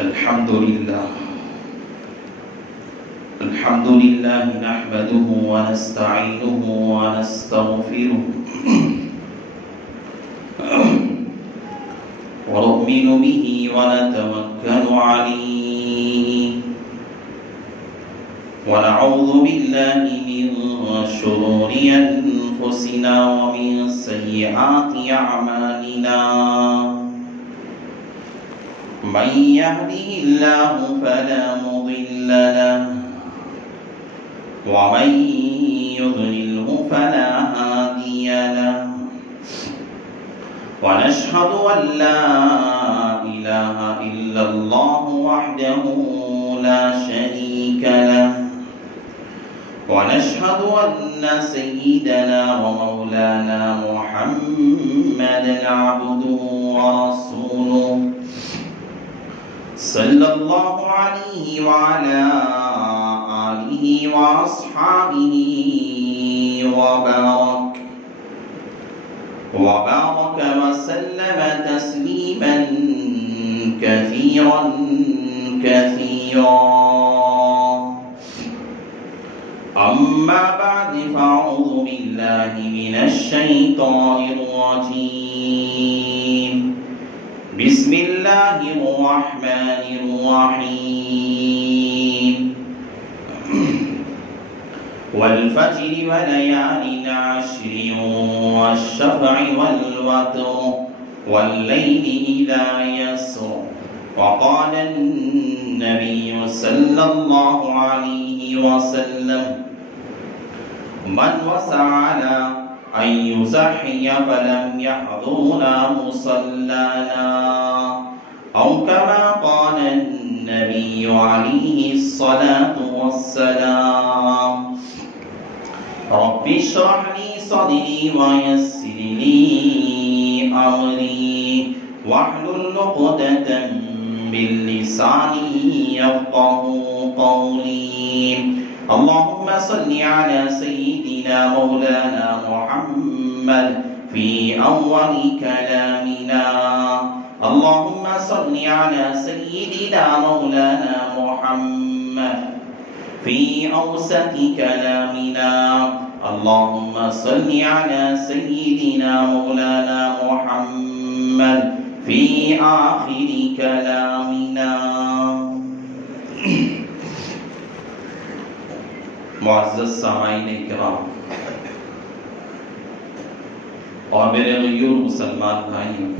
الحمد لله نحمده ونستعينه ونستغفره ونؤمن به ونتوكل عليه ونعوذ بالله من شرور أنفسنا ومن سيئات أعمالنا من يهده الله فلا مضل له ومن يضلله فلا هادي له ونشهد أن لا إله إلا الله وحده لا شريك له ونشهد أن سيدنا ومولانا محمدا عبده ورسوله صلى الله عليه وعلى آله وأصحابه وبارك وسلم تسليما كثيرا أما بعد فأعوذ بالله من الشيطان الرجيم بسم الله الرحمن الرحيم والفجر وليال عشر والشفع والوتر والليل إذا يسر وقال النبي صلى الله عليه وسلم من وسع على أن يزحي فلم يحضرنا مصلانا أو كما قال النبي عليه الصلاة والسلام رب اشرح لي صدري ويسر لي أمري واحلل عقدة من لساني يفقهوا قولي اللهم صل على سيدنا مولانا محمد في أول كلامنا اللهم صل على سيدنا مولانا محمد في أوسط كلامنا اللهم صل على سيدنا مولانا محمد في آخر كلامنا معزز سامعین کرام اور میرے غیور مسلمان بھائیوں،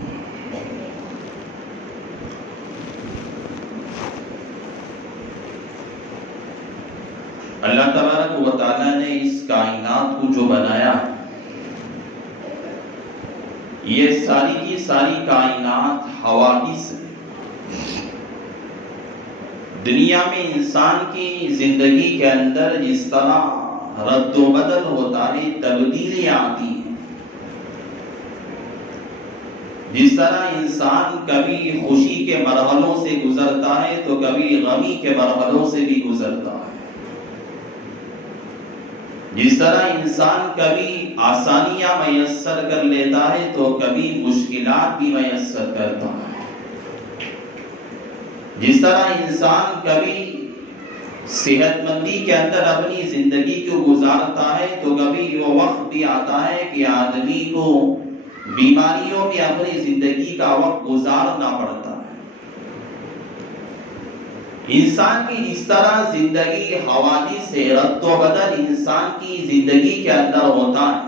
اللہ تبارک و تعالیٰ نے اس کائنات کو جو بنایا، یہ ساری کی ساری کائنات حوادث دنیا میں انسان کی زندگی کے اندر جس طرح رد و بدل ہوتا ہے، تبدیلی آتی ہے، جس طرح انسان کبھی خوشی کے مرحلوں سے گزرتا ہے تو کبھی غمی کے مرحلوں سے بھی گزرتا ہے، جس طرح انسان کبھی آسانیاں میسر کر لیتا ہے تو کبھی مشکلات بھی میسر کرتا ہے، جس طرح انسان کبھی صحت مندی کے اندر اپنی زندگی کو گزارتا ہے تو کبھی وہ وقت بھی آتا ہے کہ آدمی کو بیماریوں میں اپنی زندگی کا وقت گزارنا پڑتا ہے۔ انسان کی جس طرح زندگی حوادث سے رد و بدل انسان کی زندگی کے اندر ہوتا ہے،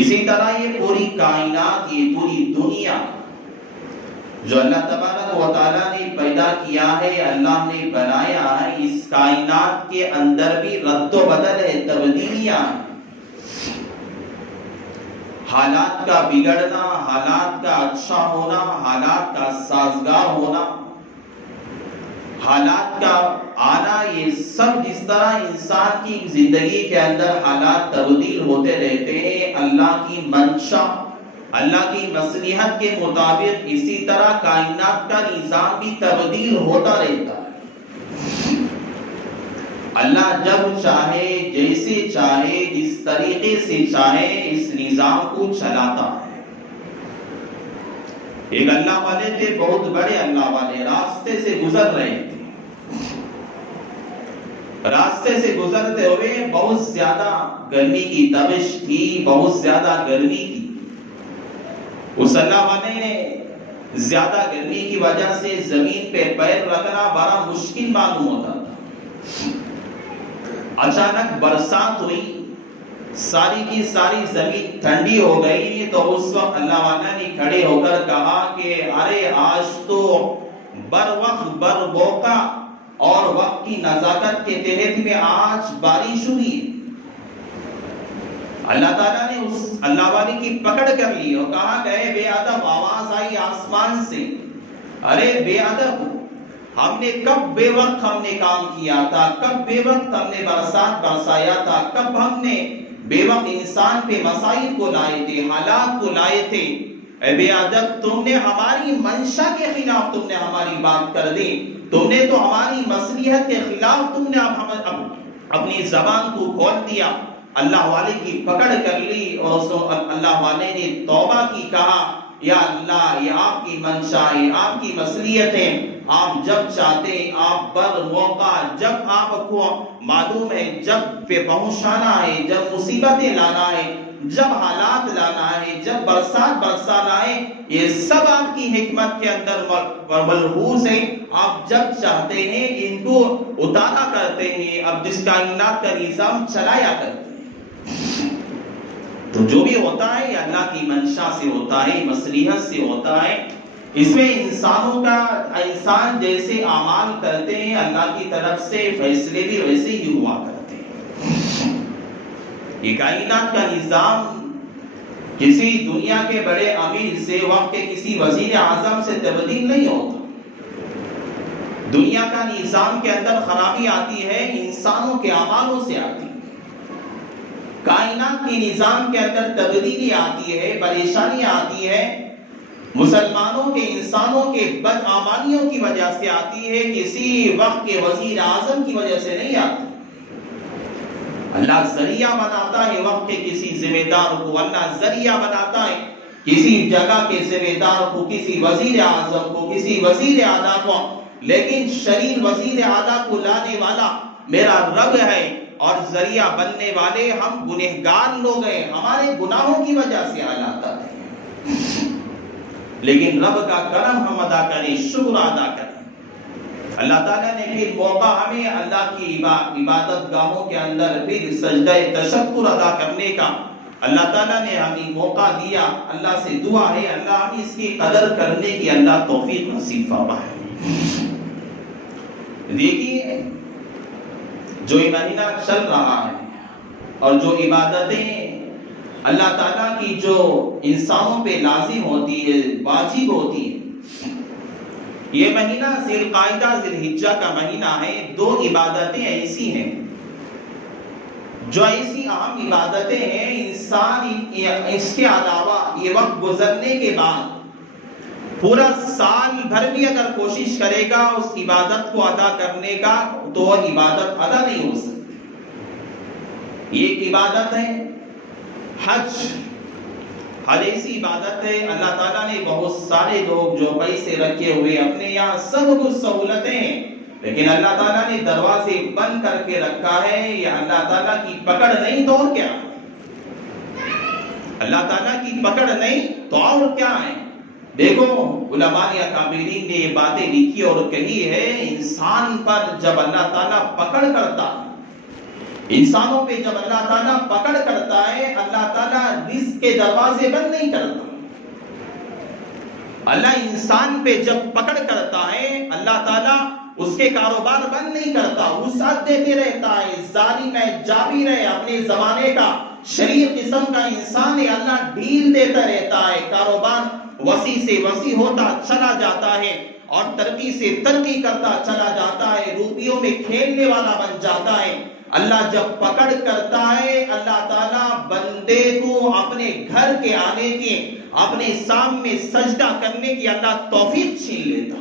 اسی طرح یہ پوری کائنات، یہ پوری دنیا جو اللہ تبارک و تعالیٰ نے پیدا کیا ہے، اللہ نے بنایا ہے، اس کائنات کے اندر بھی رد و بدل ہے، تبدیلیاں ہیں، حالات کا بگڑنا، حالات کا اچھا ہونا، حالات کا سازگار ہونا، حالات کا آنا، یہ سب جس طرح انسان کی زندگی کے اندر حالات تبدیل ہوتے رہتے ہیں، اللہ کی منشا، اللہ کی مصلحت کے مطابق اسی طرح کائنات کا نظام بھی تبدیل ہوتا رہتا ہے۔ اللہ جب چاہے، جیسے چاہے، جس طریقے سے چاہے اس نظام کو چلاتا ہے۔ ایک اللہ والے تھے، بہت بڑے اللہ والے، سے گزر رہے تھے. راستے سے گزرتے ہوئے بہت زیادہ گرمی کی تابش تھی، بہت زیادہ گرمی تھی. اس اللہ والے نے زیادہ گرمی کی وجہ سے زمین پہ پیر رکھنا بڑا مشکل معلوم ہوتا تھا. اچانک برسات ہوئی، ساری کی ساری زمین ٹھنڈی ہو گئی. تو اس وقت اللہ والا نے کھڑے ہو کر کہا کہ ارے آج تو بر وقت بر موقع اور وقت کی نزاکت کے تحت میں آج بارش ہوئی. اللہ تعالیٰ نے اس اللہ والے کی پکڑ کر لی اور کہا کہ بے ادب. آواز آئی آسمان سے، ارے بے ادب، ہم نے کب بے وقت ہم نے کام کیا تھا، کب بے وقت ہم نے برسات برسایا تھا، کب ہم نے بے وقت انسان پہ مسائل کو لائے تھے، حالات کو لائے تھے. اے بے ادب، تم نے ہماری منشا کے خلاف تم نے ہماری بات کر دی، تم نے تو ہماری مصلحت کے خلاف تم نے اپنی زبان کو کھول دیا. اللہ والے کی پکڑ کر لی اور اللہ والے نے توبہ کی، کہا یا اللہ یہ آپ کی منشا ہے، آپ کی مصلحت ہے. آپ جب چاہتے ہیں آپ بر موقع، جب آپ کو معلوم ہے جب پہ پہنچانا ہے، جب مصیبتیں لانا ہے، جب حالات لانا ہے، جب برسات برسانا ہے، یہ سب آپ کی حکمت کے اندر ملحوظ ہے. آپ جب چاہتے ہیں ان کو اتارا کرتے ہیں، اب جس کائنات کا نظام چلایا کرتے ہیں. تو جو بھی ہوتا ہے یہ اللہ کی منشا سے ہوتا ہے، مصلحت سے ہوتا ہے. اس میں انسان جیسے اعمال کرتے ہیں اللہ کی طرف سے فیصلے بھی ویسے ہی ہوا کرتے ہیں. یہ کائنات کا نظام کسی دنیا کے بڑے امیر سے وقت کے کسی وزیر اعظم سے تبدیل نہیں ہوتا. دنیا کا نظام کے اندر خرابی آتی ہے انسانوں کے اعمالوں سے آتی ہے. کائنات کے نظام کے اندر تبدیلی آتی ہے، پریشانیاں آتی ہے مسلمانوں کے، انسانوں کے بدعمالیوں کی وجہ سے آتی ہے، کسی وقت کے وزیر اعظم کی وجہ سے نہیں آتی. اللہ ذریعہ بناتا ہے وقت کے کسی ذمہ دار کو، اللہ ذریعہ بناتا ہے کسی جگہ کے ذمہ دار کو، کسی وزیر اعظم کو، کسی وزیر اعلیٰ کو. لیکن شریر وزیر اعلیٰ کو لانے والا میرا رب ہے اور ذریعہ بننے والے ہم گنہگار لوگ ہیں، ہمارے گناہوں کی وجہ سے حالات آتے ہیں. لیکن رب کا کرم ہم ادا کریں، شکر ادا کریں. اللہ تعالیٰ نے پھر موقع ہمیں اللہ کی عبادت گاہوں کے اندر پھر سجدہ تشکر ادا کرنے کا اللہ تعالیٰ نے ہمیں موقع دیا. اللہ سے دعا ہے اللہ ہمیں اس کی قدر کرنے کی اللہ توفیق نصیب فرمائے. دیکھیے جو یہ مہینہ چل رہا ہے اور جو عبادتیں اللہ تعالیٰ کی جو انسانوں پہ لازم ہوتی ہے، واجب ہوتی ہے، یہ مہینہ ذی القعدہ ذی الحجہ کا مہینہ ہے. دو عبادتیں ایسی ہیں جو ایسی اہم عبادتیں ہیں انسان اس کے علاوہ یہ وقت گزرنے کے بعد پورا سال بھر بھی اگر کوشش کرے گا اس عبادت کو ادا کرنے کا تو وہ عبادت ادا نہیں ہو سکتی. یہ عبادت ہے حج. حج ایسی عبادت ہے اللہ تعالیٰ نے بہت سارے لوگ جو پیسے رکھے ہوئے اپنے یہاں سب کچھ سہولتیں ہیں لیکن اللہ تعالیٰ نے دروازے بند کر کے رکھا ہے. یہ اللہ تعالیٰ کی پکڑ نہیں تو اور کیا؟ اللہ تعالیٰ کی پکڑ نہیں تو اور کیا ہے؟ دیکھو علماء اکابرین نے یہ باتیں لکھی اور کہی ہے انسان پر جب اللہ تعالیٰ پکڑ کرتا ہے، انسانوں پہ جب اللہ تعالیٰ پکڑ کرتا ہے اللہ تعالیٰ رزق کے دروازے بند نہیں کرتا. اللہ انسان پہ جب پکڑ کرتا ہے اللہ تعالیٰ اس کے کاروبار بند نہیں کرتا، وسعت دیتے رہتا ہے. ظالم ہے جابر ہے اپنے زمانے کا شریر قسم کا انسان ہے، اللہ ڈھیل دیتا رہتا ہے، کاروبار وسیع سے وسیع ہوتا چلا جاتا ہے اور ترقی سے ترقی کرتا چلا جاتا ہے، روپیوں میں کھیلنے والا بن جاتا ہے. اللہ جب پکڑ کرتا ہے اللہ تعالیٰ بندے کو اپنے گھر کے آنے کی، اپنے سامنے سجدہ کرنے کی اللہ توفیق چھین لیتا.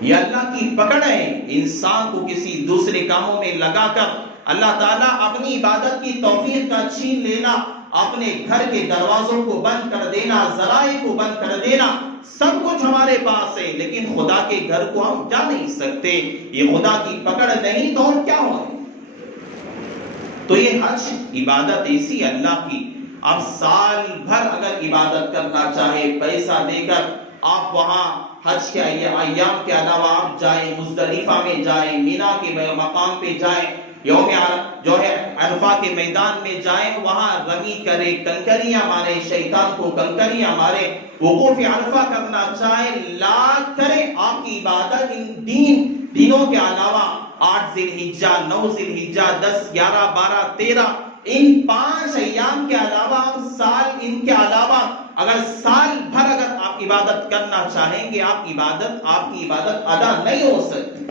یہ اللہ کی پکڑ ہے. انسان کو کسی دوسرے کاموں میں لگا کر اللہ تعالیٰ اپنی عبادت کی توفیق کا چھین لینا، اپنے گھر کے دروازوں کو بند کر دینا، ذرائع کو بند کر دینا، سب کچھ ہمارے پاس ہے، لیکن خدا کے گھر کو ہم جا نہیں سکتے، یہ خدا کی پکڑ نہیں تو اور کیا ہو؟ تو یہ حج عبادت ایسی اللہ کی، اب سال بھر اگر عبادت کرنا چاہے پیسہ دے کر آپ وہاں حج کے ایام کے علاوہ آپ جائیں، مزدلفہ میں جائیں، مینا کے مقام پہ جائیں، یوم جو ہے عرفہ کے میدان میں جائیں، وہاں رمی کرے، کنکریاں مارے، شیطان کو کنکریاں مارے، وقوف عرفہ کرنا چاہے لاکھ کرے، آپ کی عبادت ان دنوں کے علاوہ 8 ذی الحجہ، 9 ذی الحجہ، 10، 11، 12، 13 ان 5 ایام کے علاوہ ان کے علاوہ اگر سال بھر اگر آپ عبادت کرنا چاہیں گے، آپ کی عبادت ادا نہیں ہو سکتی۔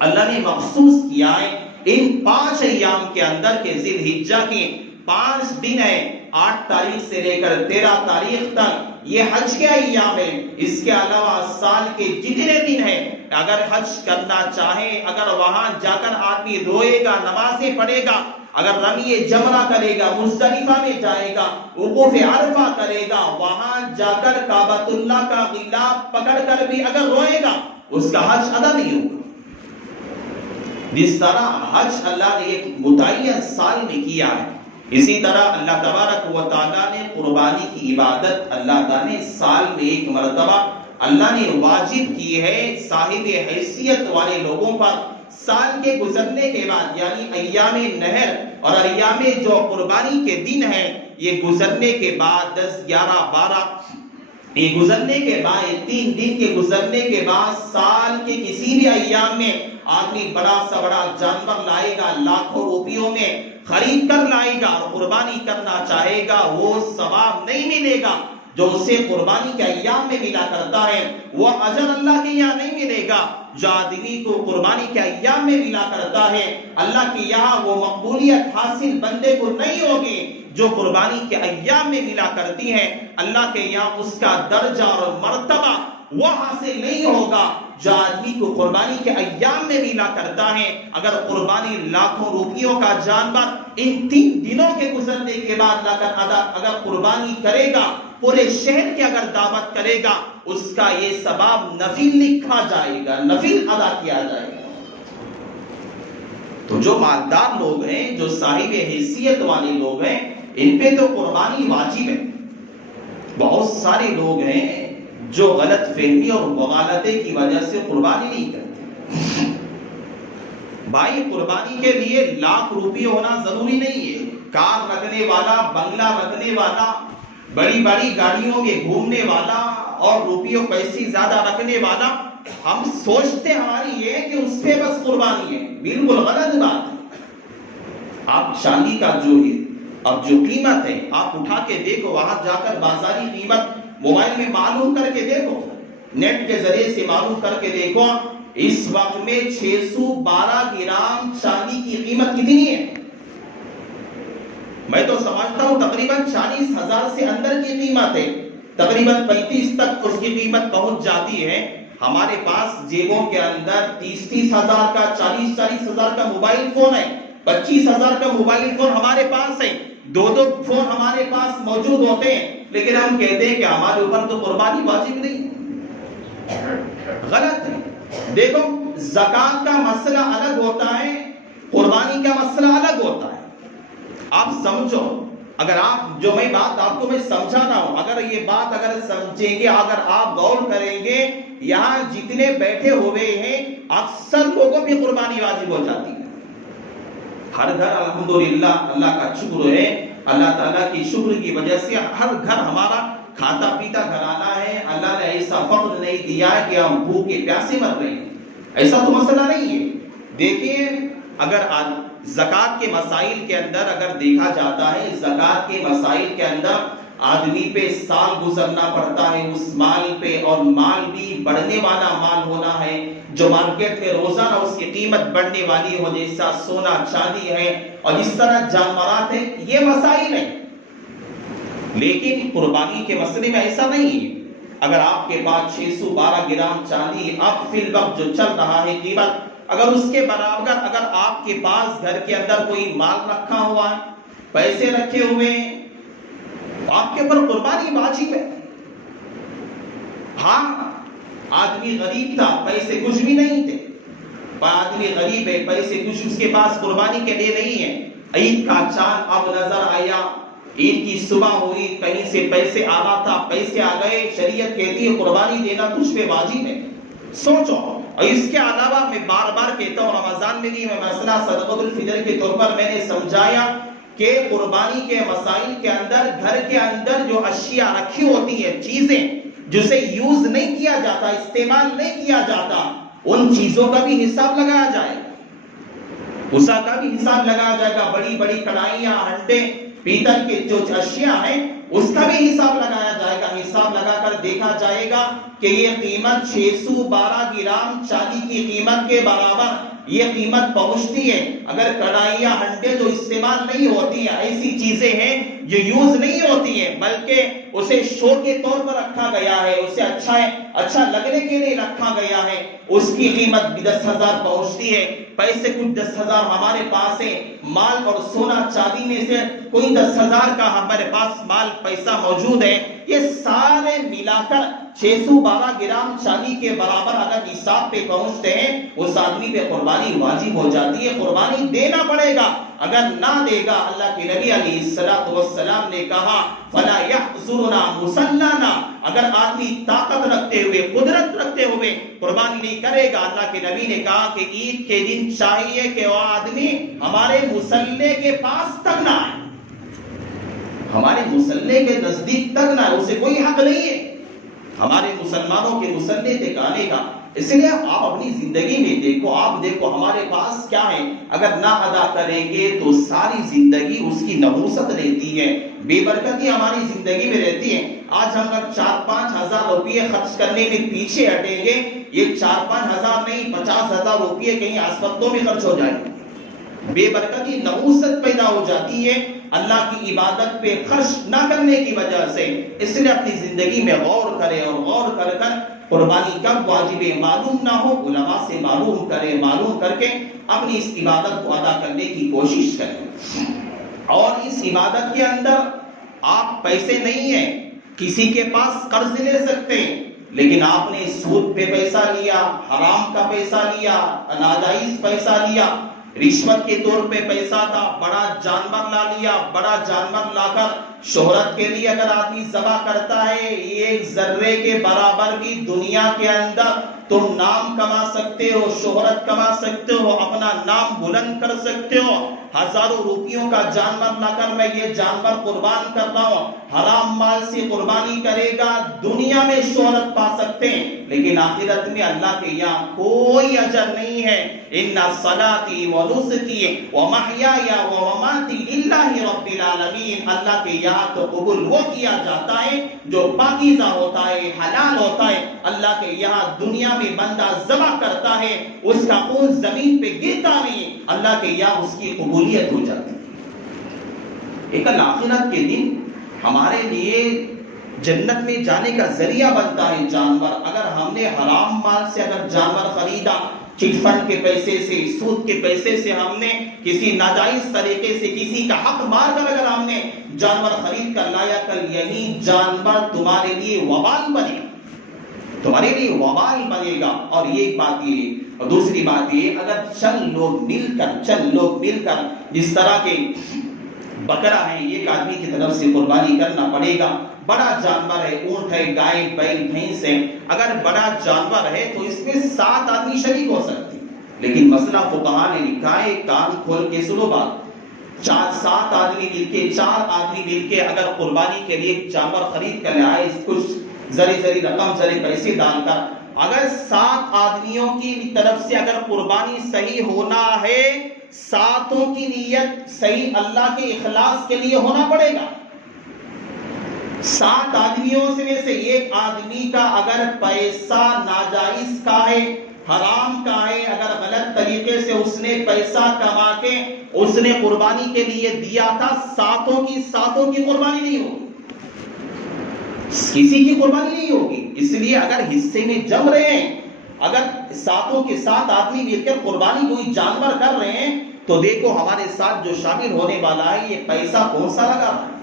اللہ نے مخصوص کیا ہے ان 5 ایام کے اندر کے ذی الحجہ کے 5 دن ہیں، 8 تاریخ سے لے کر 13 تاریخ تک یہ حج کے ایام ہیں۔ اس کے علاوہ سال کے جتنے دن ہیں، اگر حج کرنا چاہے، اگر وہاں جا کر آدمی روئے گا، نمازیں پڑھے گا، اگر رمی جمرہ کرے گا، مزدلفہ میں جائے گا، وقوف عرفہ کرے گا، وہاں جا کر کعبۃ اللہ کا غلاف پکڑ کر بھی اگر روئے گا، اس کا حج ادا نہیں ہوگا۔ جس طرح حج اللہ نے ایک متعین سال میں کیا ہے، اسی طرح اللہ تبارک و تعالیٰ نے قربانی کی عبادت اللہ تعالیٰ نے سال میں ایک مرتبہ اللہ نے واجب کی ہے صاحب حیثیت والے لوگوں پر۔ سال کے گزرنے کے بعد یعنی ایام نہر اور ایام جو قربانی کے دن ہیں، یہ گزرنے کے بعد 10، 11، 12 یہ گزرنے کے بعد 3 دن کے گزرنے کے بعد سال کے کسی بھی ایام میں آدمی بڑا سا بڑا جانور لائے گا، لاکھوں روپیوں میں خرید کر لائے گا اور قربانی کرنا چاہے گا، وہ ثواب نہیں ملے گا جو اسے قربانی کے ایام میں ملا کرتا ہے، وہ اجر اللہ کے یہاں نہیں ملے گا جو آدمی کو قربانی کے ایام میں ملا کرتا ہے۔ اللہ کے یہاں وہ مقبولیت حاصل بندے کو نہیں ہوگی جو قربانی کے ایام میں ملا کرتی ہیں، اللہ کے یہاں اس کا درجہ اور مرتبہ وہ حاصل نہیں ہوگا جو آدمی کو قربانی کے ایام میں ملا کرتا ہے۔ اگر قربانی لاکھوں روپیوں کا جانور ان 3 دنوں کے گزرنے کے بعد اگر قربانی کرے گا، پورے شہر کی اگر دعوت کرے گا، اس کا یہ ثواب نفل لکھا جائے گا، نفل ادا کیا جائے گا۔ تو جو مالدار لوگ ہیں، جو صاحب حیثیت والے لوگ ہیں، ان پہ تو قربانی واجب ہے۔ بہت سارے لوگ ہیں جو غلط فہمی اور مغالطے کی وجہ سے قربانی نہیں کرتے۔ بھائی قربانی کے لیے لاکھ روپے ہونا ضروری نہیں ہے، کار رکھنے والا، بنگلہ رکھنے والا، بڑی بڑی گاڑیوں میں گھومنے والا اور روپیوں پیسے زیادہ رکھنے والا، ہم سوچتے ہماری یہ کہ اس پہ بس قربانی ہے، بالکل غلط بات ہے۔ آپ چاندی کا جو ہے اب جو قیمت ہے آپ اٹھا کے دیکھو، وہاں جا کر بازاری قیمت موبائل میں معلوم کر کے دیکھو، نیٹ کے ذریعے سے معلوم کر کے دیکھو، اس وقت میں 612 گرام چاندی کی قیمت کتنی ہے؟ میں تو سمجھتا ہوں تقریباً 40,000 سے اندر کی قیمت ہے، تقریباً 35 تک اس کی قیمت پہنچ جاتی ہے۔ ہمارے پاس جیبوں کے اندر 30 ہزار کا، 40 ہزار کا موبائل فون ہے، 25 ہزار کا موبائل فون ہمارے پاس ہے، 2 فون ہمارے پاس موجود ہوتے ہیں، لیکن ہم کہتے ہیں کہ ہمارے اوپر تو قربانی واجب نہیں۔ غلط ہے۔ دیکھو زکوٰۃ کا مسئلہ الگ ہوتا ہے، قربانی کا مسئلہ الگ ہوتا ہے۔ آپ سمجھو، اگر آپ جو میں بات آپ کو میں سمجھا رہا ہوں، اگر یہ بات اگر سمجھیں گے، اگر آپ غور کریں گے، یہاں جتنے بیٹھے ہوئے ہیں اکثر لوگوں پہ قربانی واجب ہو جاتی ہے۔ ہر گھر الحمدللہ اللہ کا شکر ہے، اللہ تعالیٰ کی شکر کی وجہ سے ہر گھر ہمارا کھاتا پیتا گھرانہ ہے، اللہ نے ایسا فقر نہیں دیا ہے کہ ہم بھوکے پیاسے مر رہے ہیں، ایسا تو مسئلہ نہیں ہے۔ دیکھیے اگر زکوٰۃ کے مسائل کے اندر اگر دیکھا جاتا ہے، زکوٰۃ کے مسائل کے اندر آدمی پہ سال گزرنا پڑتا ہے اس مال پہ، اور مال بھی بڑھنے والا مال ہونا ہے، جو مارکیٹ میں روزانہ اس کی قیمت بڑھنے والی ہو، جیسا سونا چاندی ہے اور اس طرح جانورات ہیں، یہ مسائل ہیں۔ لیکن قربانی کے مسئلے میں ایسا نہیں ہے۔ اگر آپ کے پاس 612 گرام چاندی اب فی الوقت جو چل رہا ہے قیمت، اگر اس کے برابر اگر آپ کے پاس گھر کے اندر کوئی مال رکھا ہوا ہے، پیسے رکھے ہوئے ہیں، آپ کے اوپر قربانی واجب ہے۔ ہاں آدمی غریب تھا، پیسے کچھ بھی نہیں تھے، آدمی غریب ہے، پیسے کچھ اس کے پاس قربانی کے لیے نہیں ہے، عید کا چاند اب نظر آیا، عید کی صبح ہوئی، کہیں سے پیسے آ رہا تھا، پیسے آ گئے، شریعت کہتی ہے قربانی دینا تجھ پہ واجب ہے۔ سوچو، اور اس کے علاوہ میں بار بار کہتا ہوں، رمضان میں بھی میں مسئلہ صدقۃ الفطر کے طور پر میں نے سمجھایا کہ قربانی کے مسائل کے اندر گھر کے اندر جو اشیاء رکھی ہوتی ہیں، چیزیں جسے یوز نہیں کیا جاتا، استعمال نہیں کیا جاتا، ان چیزوں کا بھی حساب لگایا جائے، اس کا بھی حساب لگایا جائے گا۔ بڑی بڑی کڑھائیاں، ہنڈے، پیتل کے جو اشیاء ہیں اس کا بھی حساب لگایا جائے گا۔ حساب لگا کر دیکھا جائے گا کہ یہ قیمت 612 گرام چاندی کی قیمت کے برابر یہ قیمت پہنچتی ہے۔ اگر کڑھائیاں، ہنڈے جو استعمال نہیں ہوتی ہیں، ایسی چیزیں ہیں جو یوز نہیں ہوتی ہیں بلکہ اسے شو کے طور پر رکھا گیا ہے، اسے اچھا لگنے کے لیے رکھا گیا ہے، اس کی قیمت بھی 10,000 پہنچتی ہے۔ پیسے کچھ 10,000 ہمارے پاس ہے، مال اور سونا چاندی میں سے کوئی 10,000 کا ہمارے پاس مال پیسہ موجود ہے، یہ سارے ملا کر 612 گرام چاندی کے برابر اگر نصاب پہ پہنچتے ہیں، اس آدمی پہ قربانی واجب ہو جاتی ہے، قربانی دینا پڑے گا۔ اگر نہ دے گا، اللہ کے نبی علیہ السلام نے کہا فَلَا يَحْزُرُنَا مُسَلَّنَا، اگر آدمی طاقت رکھتے ہوئے، قدرت رکھتے ہوئے قربانی نہیں کرے گا، اللہ کے نبی نے کہا کہ عید کے دن چاہیے کہ وہ آدمی ہمارے مصلی کے پاس تک نہ آئے، ہمارے مصلی کے نزدیک تک نہ آئے، اسے کوئی حق نہیں ہے ہمارے مسلمانوں کے مصلی تک آنے کا۔ اس لیے آپ اپنی زندگی میں دیکھو، آپ دیکھو ہمارے پاس کیا ہے، اگر نہ ادا کریں گے تو ساری زندگی اس کی نحوست رہتی ہے، بے برکتی ہماری زندگی میں رہتی ہے۔ آج ہم اگر 4-5 ہزار روپے خرچ کرنے میں پیچھے ہٹیں گے، یہ 4-5 ہزار نہیں 50,000 روپے کہیں ہسپتالوں میں خرچ ہو جائیں، بے برکتی، نحوست پیدا ہو جاتی ہے اللہ کی عبادت پہ خرچ نہ کرنے کی وجہ سے۔ اس لیے اپنی زندگی میں غور کریں، اور غور کر کر قربانی کب واجب ہے معلوم نہ ہو، علماء سے معلوم کریں، معلوم کر کے اپنی اس عبادت کو ادا کرنے کی کوشش کریں۔ اور اس عبادت کے اندر آپ پیسے نہیں ہیں، کسی کے پاس قرض لے سکتے ہیں، لیکن آپ نے سود پہ پیسہ لیا، حرام کا پیسہ لیا، ناجائز پیسہ لیا، رشوت کے طور پہ پیسہ تھا، بڑا جانور لا لیا، بڑا جانور لا کر شہرت کے لیے اگر آدمی ذبح کرتا ہے، ایک ذرے کے برابر بھی دنیا کے اندر تم نام کما سکتے ہو، شہرت کما سکتے ہو، اپنا نام بلند کر سکتے ہو۔ ہزاروں روپیوں کا جانور لا کر میں یہ جانور قربان کر رہا ہوں، حرام مال سے قربانی کرے گا، دنیا میں شہرت پا سکتے ہیں، لیکن آخرت میں اللہ کے یہاں کوئی اجر نہیں ہے۔ ان صلاتی و نسکی و محیای و مماتی للہ رب العالمین، اللہ کے یہاں تو قبول وہ کیا جاتا ہے جو پاکیزہ ہوتا ہے، حلال ہوتا ہے۔ اللہ کے یہاں دنیا میں بندہ ذبح کرتا ہے، اس کا خون زمین پہ گرتا نہیں، اللہ کے یہاں اس کی قبولیت ہو جاتی ہے۔ ایک آخرت کے دن ہمارے لیے جنت میں جانے کا ذریعہ بنتا ہے جانور۔ اگر ہم نے حرام مال سے اگر جانور خریدا، چٹ فنڈ کے پیسے سے، سود کے پیسے سے، ہم نے کسی ناجائز طریقے سے کسی کا حق مار کر اگر ہم نے جانور خرید کر لایا، کل یہی جانور تمہارے لیے وبال بنے، تمہارے لیے وبال بنے گا۔ اور یہ ایک بات یہ، اور دوسری بات یہ، اگر چند لوگ مل کر جس طرح کے بکرا ہے، ایک آدمی کی طرف سے قربانی کرنا پڑے گا، بڑا جانور ہے، اونٹ ہے، گائے، بیل، بھینس ہے، اگر بڑا جانور ہے تو اس میں 7 آدمی شریک ہو سکتے ہیں، لیکن مسئلہ فقہا نے لکھا ہے، کان کھول کے سنو بات، 4 آدمی مل کے اگر قربانی کے لیے جانور خرید کر لائے، کچھ زری رقم، زری پیسے ڈال کر، اگر 7 آدمیوں کی طرف سے اگر قربانی صحیح ہونا ہے، 7 کی نیت صحیح اللہ کے اخلاص کے لیے ہونا پڑے گا۔ 7 آدمیوں میں سے ایک آدمی کا اگر پیسہ ناجائز کا ہے، حرام کا ہے، اگر غلط طریقے سے اس نے پیسہ کما کے اس نے قربانی کے لیے دیا تھا، 7 کی قربانی نہیں ہوگی، کسی کی قربانی نہیں ہوگی۔ اس لیے اگر حصے میں جم رہے ہیں، اگر 7 کے 7 آدمی مل کر قربانی کوئی جانور کر رہے ہیں، تو دیکھو ہمارے ساتھ جو شامل ہونے والا ہے یہ پیسہ کون سا لگا رہا ہے،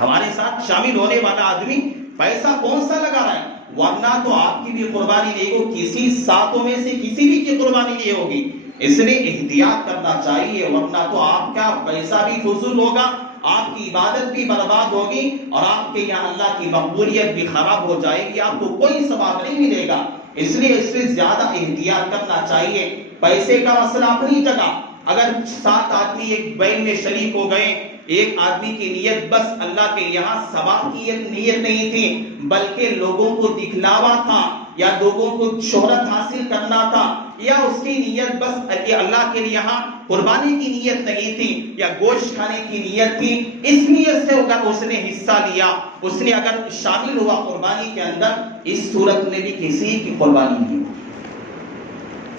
ہمارے ساتھ شامل ہونے والا آدمی پیسہ کون سا لگا رہا ہے۔ ورنہ تو آپ کی بھی قربانی نہیں ہوگی، کسی ساتوں میں سے کسی بھی کی قربانی نہیں ہوگی۔ اس لیے احتیاط کرنا چاہیے، ورنہ تو آپ کا پیسہ بھی فضول ہوگا، آپ کی عبادت بھی برباد ہوگی، اور آپ کے یہاں اللہ کی مقبولیت بھی خراب ہو جائے گی، آپ کو کوئی ثواب نہیں ملے گا۔ اس لیے اس سے زیادہ احتیاط کرنا چاہیے۔ پیسے کا مسئلہ اپنی جگہ، اگر 7 آدمی ایک بیع میں شریک ہو گئے، ایک آدمی کی نیت بس اللہ کے یہاں ثواب کی نیت نہیں تھی، بلکہ لوگوں کو دکھلاوا تھا، یا لوگوں کو شہرت حاصل کرنا تھا، یا اس کی نیت بس اللہ کے یہاں قربانی کی نیت نہیں تھی، یا گوشت کھانے کی نیت تھی، اس نیت سے اگر اس نے حصہ لیا، اس نے اگر شامل ہوا قربانی کے اندر، اس صورت میں بھی کسی کی قربانی نہیں ہوگی۔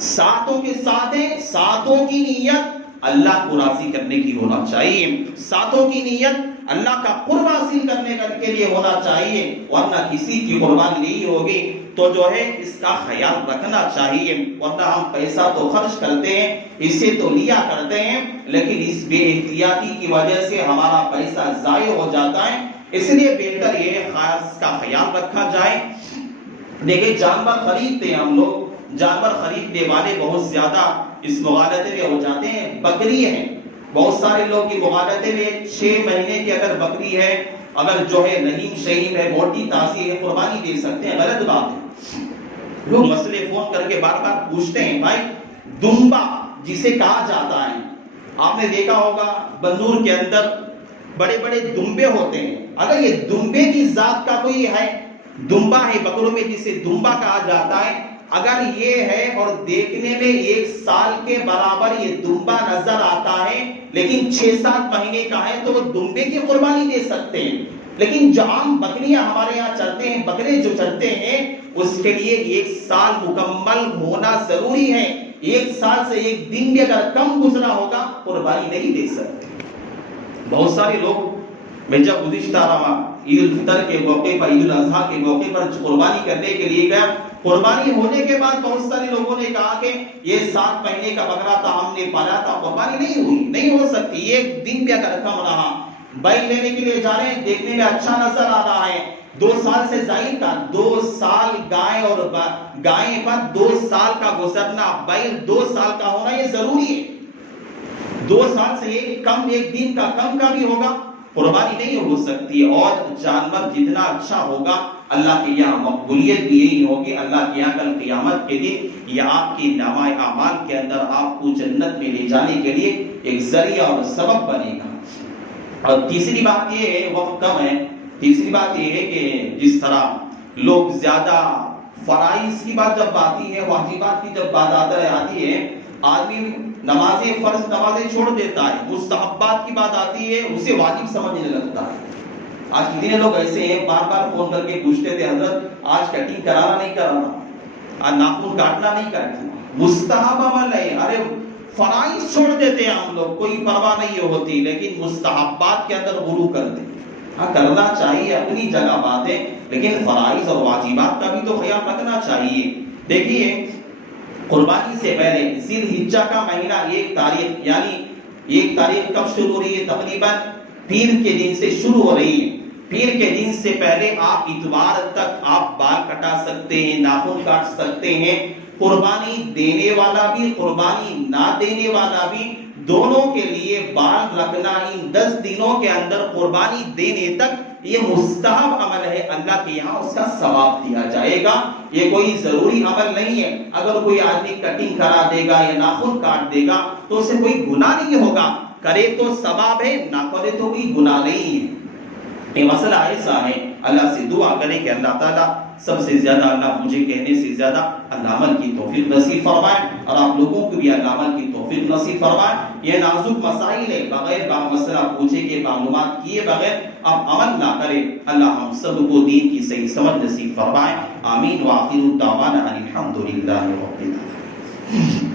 ساتوں کے ساتھ ہیں، ساتوں کی نیت اللہ کو راضی کرنے کی ہونا چاہیے، ساتوں کی نیت اللہ کا قرب حاصل کرنے کے لیے ہونا چاہیے، ورنہ کسی کی قربانی نہیں ہوگی۔ تو جو ہے اس کا خیال رکھنا چاہیے، ورنہ ہم پیسہ تو خرچ کرتے ہیں، اسے تو لیا کرتے ہیں، لیکن اس بے احتیاطی کی وجہ سے ہمارا پیسہ ضائع ہو جاتا ہے۔ اس لیے بہتر یہ خاص کا خیال رکھا جائے۔ دیکھیں جانور خریدتے ہیں ہم لوگ، جانور خریدنے والے بہت زیادہ اس مغالطے میں ہو جاتے ہیں۔ بکری ہے، بہت سارے لوگ کی مغالطے میں 6 مہینے کی اگر بکری ہے، اگر جو ہے نہیم شہیم ہے، موٹی تازی ہے، قربانی دے سکتے ہیں، غلط بات ہے۔ لوگ مسئلے فون کر کے بار بار پوچھتے ہیں، بھائی دمبا جسے کہا جاتا ہے، آپ نے دیکھا ہوگا بندور کے اندر بڑے بڑے دمبے ہوتے ہیں، اگر یہ دمبے کی ذات کا کوئی ہے، دمبا ہے بکروں میں جسے دمبا کہا جاتا ہے، اگر یہ ہے اور دیکھنے میں 1 سال کے برابر یہ دمبا نظر آتا ہے، لیکن 6-7 مہینے کا ہے، تو وہ دمبے کی قربانی دے سکتے ہیں۔ لیکن جو عام بکریاں ہمارے یہاں چرتے ہیں، بکرے جو چرتے ہیں، اس کے لیے 1 سال مکمل ہونا ضروری ہے۔ 1 سال سے 1 دن بھی اگر کم گزرا ہوگا، قربانی نہیں دے سکتے۔ بہت سارے لوگ، میں جب گزشتہ عید الفطر کے موقع پر، عید الاضحیٰ کے موقع پر قربانی کرنے کے لیے گیا، قربانی ہونے کے بعد بہت سارے لوگوں نے کہا کہ یہ 7 مہینے کا بکرا تھا، ہم نے پالا تھا، قربانی نہیں ہوئی، نہیں ہو سکتی۔ 1 دن بھی اگر کم رہا، بیل لینے کے لیے جا رہے ہیں، دیکھنے میں اچھا نظر آ رہا ہے، 2 سال سے زائد کا، 2 سال گائے اور گائے پر 2 سال کا گزرنا، بیل 2 سال کا ہونا یہ ضروری ہے۔ 2 سال سے ایک دن کا کم کا بھی ہوگا، قربانی نہیں ہو سکتی۔ اور جانور جتنا اچھا ہوگا، اللہ کے یہاں مقبولیت بھی یہی ہوگی، اللہ کے یہاں کل قیامت کے دن یہ آپ کی نامہ اعمال کے اندر آپ کو جنت میں لے جانے کے لیے ایک ذریعہ اور سبب بنے گا۔ اور تیسری بات یہ ہے، وقت کم ہے، تیسری بات یہ ہے کہ جس طرح لوگ زیادہ فرائض کی بات جب آتی ہے، واجبات کی جب بات آتی ہے، آدمی فرض نمازیں چھوڑ دیتا ہے، مستحبات کی بات آتی ہے، اسے واجب سمجھنے لگتا ہے۔ آج کتنے لوگ ایسے ہیں، بار بار فون کر کے پوچھتے تھے، حضرت آج کٹنگ کرانا نہیں کرانا، آج ناخن کاٹنا نہیں کاٹنا، مستحب عمل ہے۔ ارے فرائض چھوڑ دیتے ہیں ہم لوگ، کوئی پرواہ نہیں ہوتی، لیکن مستحبات کے اندر غلو کرتے ہیں۔ ہاں کرنا چاہیے، اپنی جگہ بات ہے، لیکن فرائض اور واجبات کا بھی تو خیال رکھنا چاہیے۔ دیکھیے قربانی سے پہلے ذی الحجہ کا مہینہ 1 تاریخ، یعنی 1 تاریخ کب شروع ہو رہی ہے؟ تقریباً پیر کے دن سے شروع ہو رہی ہے۔ پیر کے دن سے پہلے آپ اتوار تک آپ بال کٹا سکتے ہیں، ناخن کاٹ سکتے ہیں۔ قربانی دینے والا بھی، قربانی نہ دینے والا بھی، دونوں کے لیے بال رکھنا ان 10 دنوں کے اندر قربانی دینے تک یہ مستحب عمل ہے، اللہ کے یہاں اس کا ثواب دیا جائے گا۔ یہ کوئی ضروری عمل نہیں ہے۔ اگر کوئی آدمی کٹنگ کرا دے گا یا ناخن کاٹ دے گا تو اسے کوئی گناہ نہیں ہوگا، کرے تو ثواب ہے، نہ کرے تو کوئی گناہ نہیں ہے۔ یہ مسئلہ ایسا ہے، اللہ سے دعا کریں کہ اللہ تعالیٰ سب سے زیادہ، اللہ مجھے کہنے سے زیادہ اللہ عمل کی توفیق نصیب فرمائے، اور آپ لوگوں کو بھی اللہ عمل کی توفیق نصیب فرمائے۔ یہ نازک مسائل ہے، بغیر مسئلہ پوچھے کے، معلومات کیے بغیر آپ عمل نہ کریں۔ اللہ ہم سب کو دین کی صحیح سمجھ نصیب فرمائے، آمین۔ وآخر دعوانا ان الحمد للہ رب العالمین۔